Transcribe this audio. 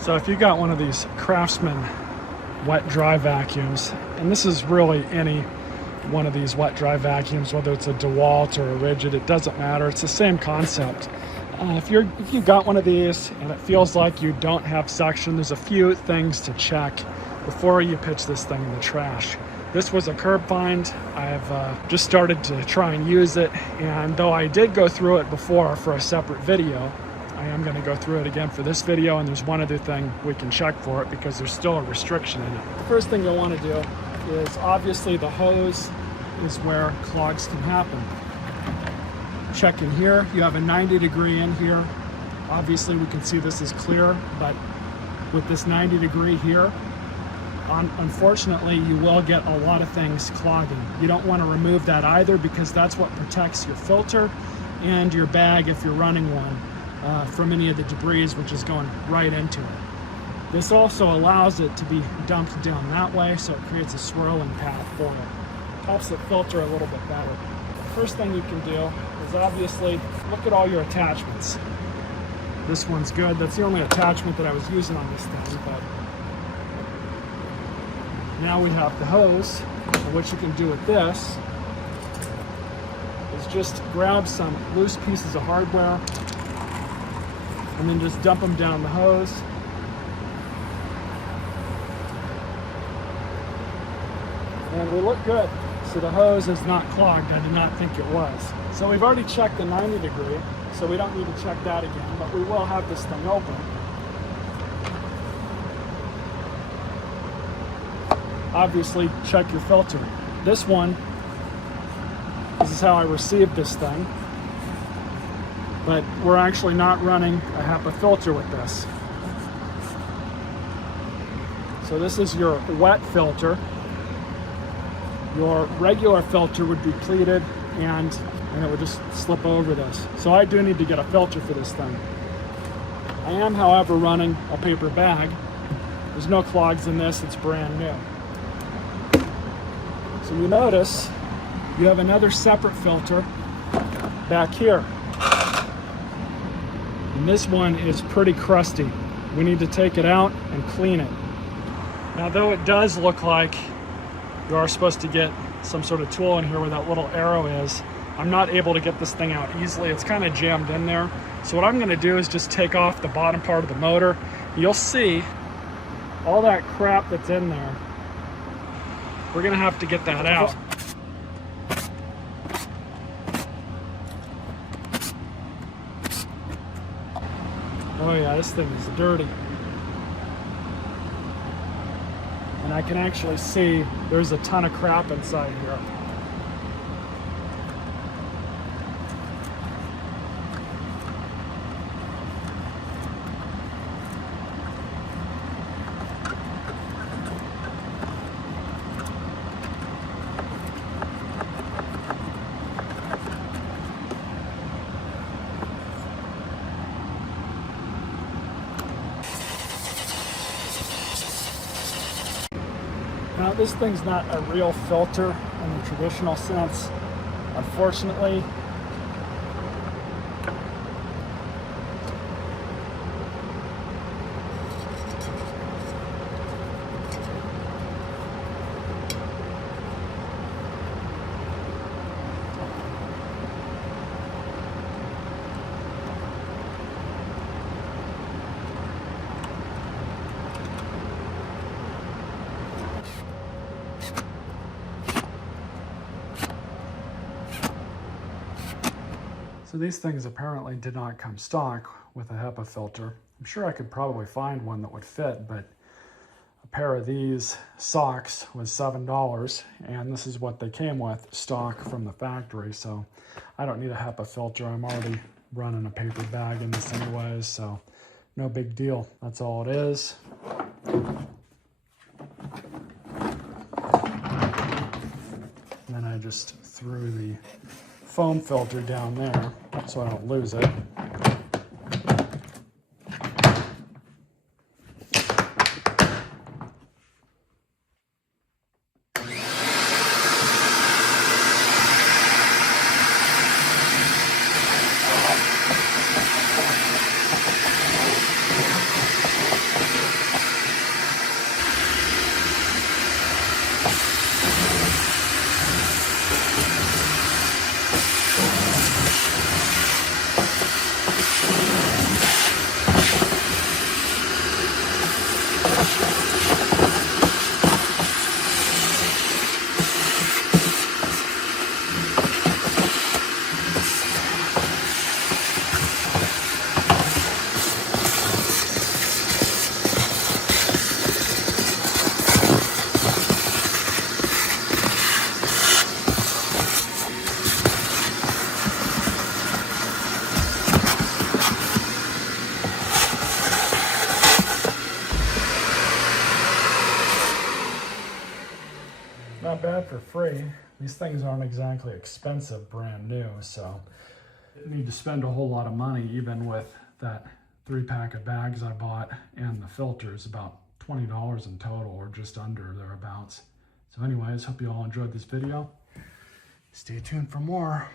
So if you got one of these Craftsman wet dry vacuums, and this is really any one of these wet dry vacuums, whether it's a DeWalt or a Rigid, it doesn't matter. It's the same concept. If you got one of these and it feels like you don't have suction, there's a few things to check before you pitch this thing in the trash. This was a curb find. I've just started to try and use it, and though I did go through it before for a separate video, I am going to go through it again for this video, and there's one other thing we can check for it because there's still a restriction in it. The first thing you'll want to do is, obviously the hose is where clogs can happen. Check in here. You have a 90 degree in here. Obviously we can see this is clear, but with this 90 degree here, unfortunately you will get a lot of things clogging. You don't want to remove that either, because that's what protects your filter and your bag, if you're running one, from any of the debris which is going right into it. This also allows it to be dumped down that way, so it creates a swirling path for it. Helps it filter a little bit better. The first thing you can do is obviously look at all your attachments. This one's good. That's the only attachment that I was using on this thing, but now we have the hose. And what you can do with this is just grab some loose pieces of hardware and then just dump them down the hose. And we look good. So the hose is not clogged. I did not think it was. So we've already checked the 90 degree, so we don't need to check that again, but we will have this thing open. Obviously, check your filter. This one, this is how I received this thing, but we're actually not running a HEPA filter with this. So this is your wet filter. Your regular filter would be pleated and it would just slip over this. So I do need to get a filter for this thing. I am, however, running a paper bag. There's no clogs in this, it's brand new. So you notice you have another separate filter back here. And this one is pretty crusty. We need to take it out and clean it. Now, though it does look like you are supposed to get some sort of tool in here where that little arrow is, I'm not able to get this thing out easily. It's kind of jammed in there. So what I'm going to do is just take off the bottom part of the motor. You'll see all that crap that's in there. We're going to have to get that out. Oh yeah, this thing is dirty. And I can actually see there's a ton of crap inside here. Now, this thing's not a real filter in the traditional sense, unfortunately. So these things apparently did not come stock with a HEPA filter. I'm sure I could probably find one that would fit, but a pair of these socks was $7, and this is what they came with, stock from the factory. So I don't need a HEPA filter. I'm already running a paper bag in this anyways, so no big deal. That's all it is. And then I just threw the foam filter down there so I don't lose it. not bad for free. These things aren't exactly expensive, brand new, so didn't need to spend a whole lot of money, even with that 3-pack of bags I bought and the filters, about $20 in total, or just under thereabouts. So anyways, hope you all enjoyed this video. Stay tuned for more.